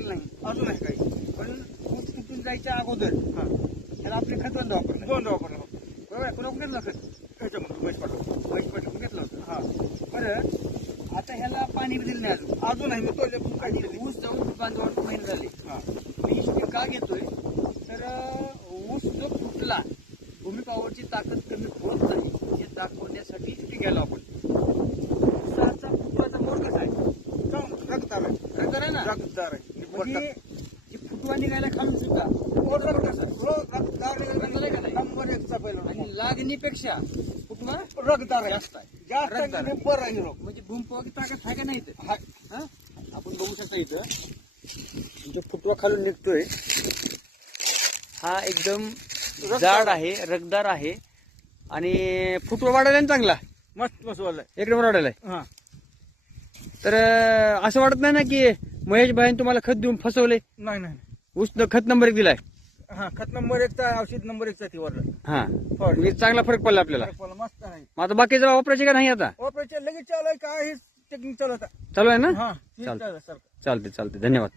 वापरलं नाही अजून आहे काही पण ऊस तुटून जायच्या अगोदर हा त्याला आपले खत बंद वापरलं दोनदा वापरला बरोबर आहे? कोणा घेतलं खत ह्याच्यामध्ये म्हैस पाठव म्हैस पाठवून घेतलं होतं हा बरं आता ह्याला पाणी बी दिलं नाही अजून अजून आहे मी तो पण आणि काही ऊस जाऊन बांधवाड महिने झाले हा मी हे का घेतोय तर ऊस जो फुटला भूमी पॉवरची ताकद कमी होत नाही हे दाखवण्यासाठी हे घ्यायला आपण ऊसाचा फुटवाचा मोड कसा आहे रक्तदार आहे रगदार आहे ना रक्तदार आहे म्हणजे जी फुटवा निघायला खालून सुद्धा रगदार आहे का नाही? नंबर एकचा पहिला आणि लागणीपेक्षा फुटवा रक्तदार आहे जास्त आहे जास्त रगदार आहे. बरं आहे रोग म्हणजे भूमी पॉवरची ताकद आहे का नाही इथं? हा? आपण बघू शकता इथं जो फुटवा खालून निघतोय हा एकदम जाड आहे रगदार आहे आणि फुटवा वाढायला ना चांगला मस्त मस्त वाला एकदम वाढायला हा तर असं वाटत नाही ना की महेश भाईने तुम्हाला खत देऊन फसवले नाही नाही ऊस खत नंबर 1 दिलाय हा खत नंबर एकचा औषध नंबर एकचा ती वरलं हा म्हणजे चांगला फरक पडला आपल्याला मस्त नाही मग आता बाकीचं वापरायचे का नाही आता ऑपरेशन लगेच चालू आहे काय हे टेक्निक चालू होता चालू आहे ना हा चालतंय. सर चालते धन्यवाद